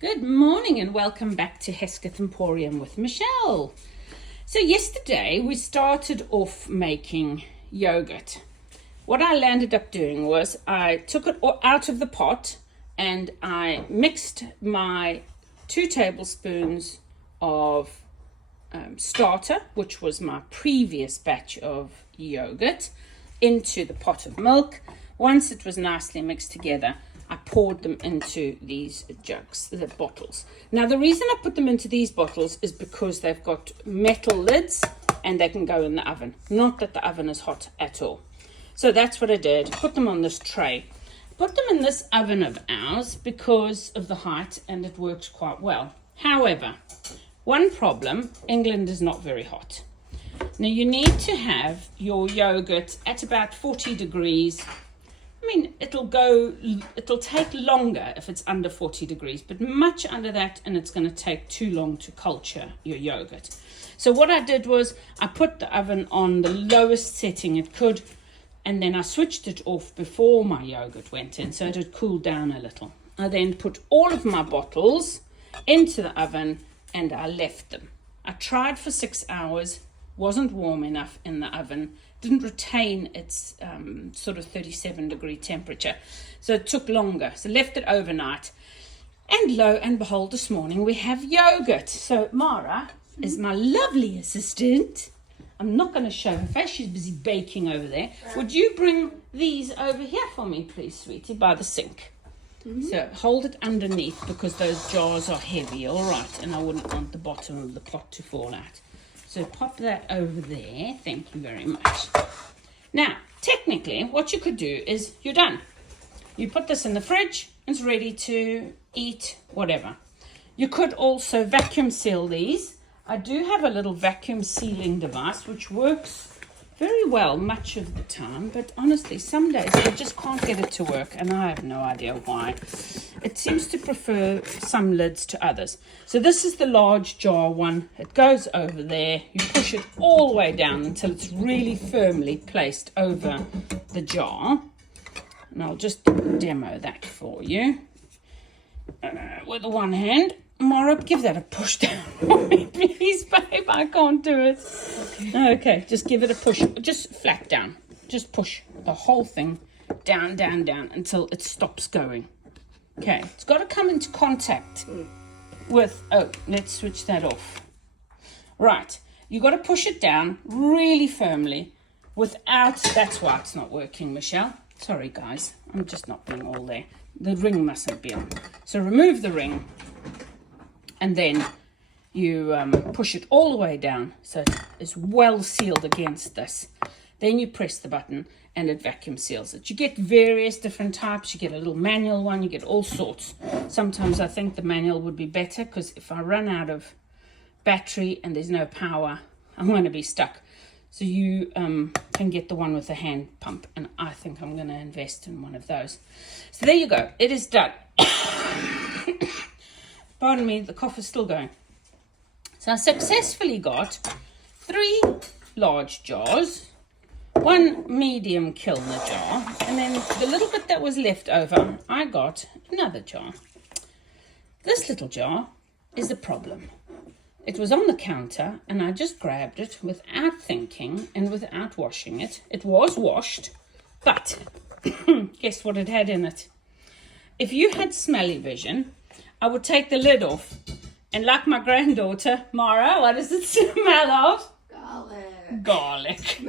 Good morning and welcome back to Hesketh Emporium with Michelle. So yesterday we started off making yogurt. What I landed up doing was I took it out of the pot and I mixed my 2 tablespoons of starter, which was my previous batch of yogurt, into the pot of milk. Once it was nicely mixed together, I poured them into these jugs, the bottles. Now, the reason I put them into these bottles is because they've got metal lids and they can go in the oven. Not that the oven is hot at all. So that's what I did. Put them on this tray. Put them in this oven of ours because of the height, and it worked quite well. However, one problem, England is not very hot. Now, you need to have your yogurt at about 40 degrees. I mean, it'll take longer if it's under 40 degrees, but much under that, and it's going to take too long to culture your yogurt. So what I did was I put the oven on the lowest setting it could, and then I switched it off before my yogurt went in, so it had cooled down a little. I then put all of my bottles into the oven, and I left them. I tried for 6 hours, wasn't warm enough in the oven, didn't retain its sort of 37-degree temperature. So it took longer. So left it overnight. And lo and behold, this morning we have yogurt. So Mara is my lovely assistant. I'm not going to show her face. She's busy baking over there. Would you bring these over here for me, please, sweetie, by the sink? So hold it underneath because those jars are heavy, all right? And I wouldn't want the bottom of the pot to fall out. So pop that over there. Thank you very much. Now, technically, what you could do is you're done. You put this in the fridge. It's ready to eat, whatever. You could also vacuum seal these. I do have a little vacuum sealing device which works very well much of the time. But honestly, some days I just can't get it to work, and I have no idea why. It seems to prefer some lids to others. So this is the large jar one. It goes over there. You push it all the way down until it's really firmly placed over the jar. And I'll just demo that for you. With the one hand. Mara, give that a push down for me, please, babe. I can't do it. Okay, just give it a push. Just flat down. Just push the whole thing down, down, down until it stops going. Okay, it's got to come into contact with, let's switch that off. Right, you got to push it down really firmly without, that's why it's not working, Michelle. Sorry, guys, I'm just not being all there. The ring mustn't be on. So remove the ring, and then you push it all the way down so it's well sealed against this. Then you press the button and it vacuum seals it. You get various different types. You get a little manual one. You get all sorts. Sometimes I think the manual would be better because if I run out of battery and there's no power, I'm going to be stuck. So you can get the one with the hand pump, and I think I'm going to invest in one of those. So there you go. It is done. Pardon me, the cough is still going. So I successfully got 3 large jars, 1 medium Kilner jar, and then the little bit that was left over, I got another jar. This little jar is a problem. It was on the counter and I just grabbed it without thinking and without washing it. It was washed, but guess what it had in it? If you had smelly vision, I would take the lid off, and like my granddaughter, Mara, what does it smell of? Garlic.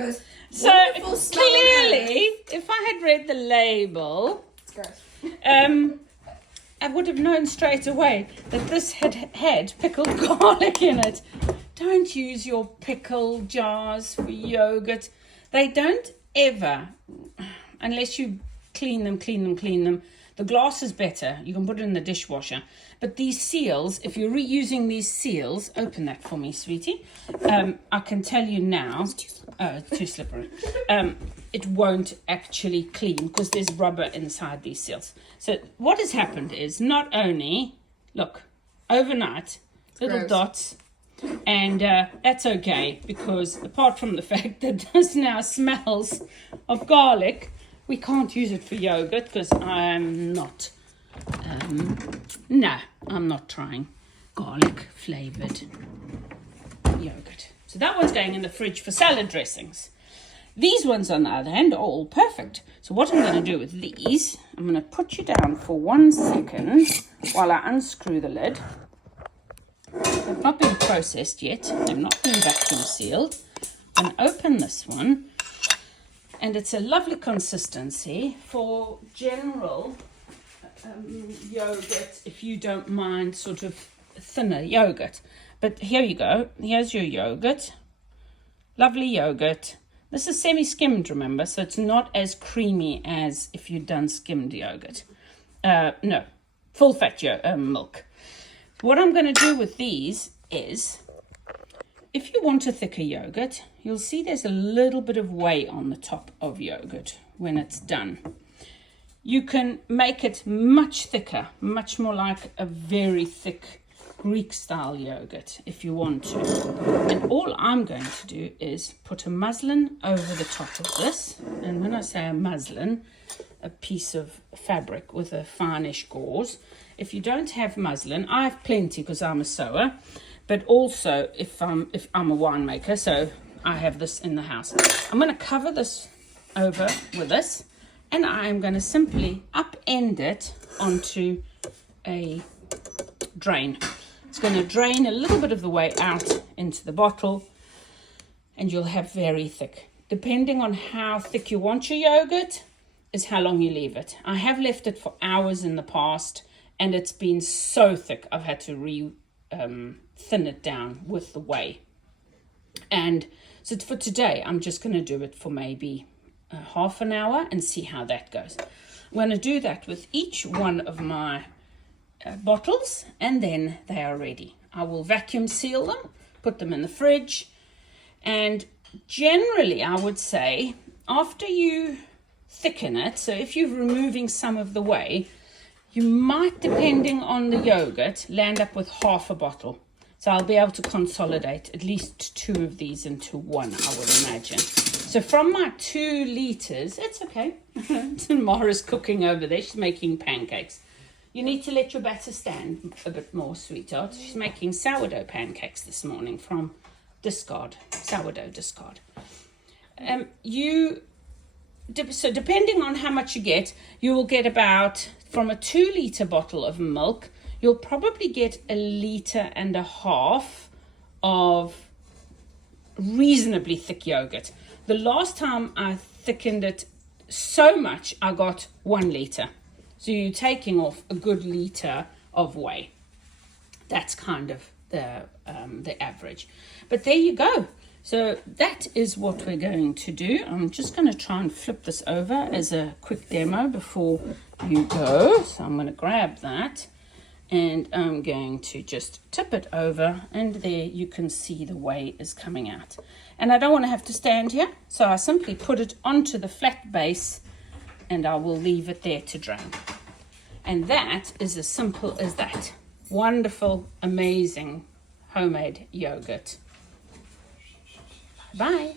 So clearly, if I had read the label, I would have known straight away that this had pickled garlic in it. Don't use your pickle jars for yogurt. They don't ever, unless you clean them. The glass is better. You can put it in the dishwasher. But these seals, if you're reusing these seals, open that for me, sweetie. I can tell you now. It's too slippery. It won't actually clean because there's rubber inside these seals. So what has happened is not only, look, overnight, little dots. And that's okay because apart from the fact that this now smells of garlic, we can't use it for yogurt because I'm not No, I'm not trying garlic flavoured yogurt. So that one's going in the fridge for salad dressings. These ones, on the other hand, are all perfect. So what I'm going to do with these, I'm going to put you down for 1 second while I unscrew the lid. They've not been processed yet. They've not been vacuum sealed. And open this one. And it's a lovely consistency for general yogurt, if you don't mind sort of thinner yogurt. But here you go. Here's your yogurt. Lovely yogurt. This is semi-skimmed, remember, so it's not as creamy as if you'd done skimmed yogurt. No, full-fat milk. What I'm going to do with these is, if you want a thicker yogurt, you'll see there's a little bit of whey on the top of yogurt when it's done. You can make it much thicker, much more like a very thick Greek-style yogurt if you want to. And all I'm going to do is put a muslin over the top of this. And when I say a muslin, a piece of fabric with a finish gauze. If you don't have muslin, I have plenty because I'm a sewer. But also if I'm a winemaker, so I have this in the house. I'm going to cover this over with this. And I'm going to simply upend it onto a drain. It's going to drain a little bit of the whey out into the bottle, and you'll have very thick. Depending on how thick you want your yogurt is how long you leave it. I have left it for hours in the past, and it's been so thick I've had to thin it down with the whey. And so for today, I'm just going to do it for maybe half an hour and see how that goes. I'm going to do that with each one of my bottles, and then they are ready. I will vacuum seal them, put them in the fridge, and generally I would say after you thicken it, so if you're removing some of the whey, you might, depending on the yogurt, land up with half a bottle. So I'll be able to consolidate at least 2 of these into one, I would imagine. So from my 2 liters, it's okay. Mara's cooking over there. She's making pancakes. You need to let your batter stand a bit more, sweetheart. She's making sourdough pancakes this morning from sourdough discard. So depending on how much you get, you will get about, from a 2-liter bottle of milk, you'll probably get 1.5 liters of reasonably thick yogurt. The last time I thickened it so much, I got 1 liter. So you're taking off a good liter of whey. That's kind of the average. But there you go. So that is what we're going to do. I'm just going to try and flip this over as a quick demo before you go. So I'm going to grab that and I'm going to just tip it over, and there you can see the whey is coming out. And I don't want to have to stand here, so I simply put it onto the flat base and I will leave it there to drain. And that is as simple as that. Wonderful, amazing homemade yogurt. Bye.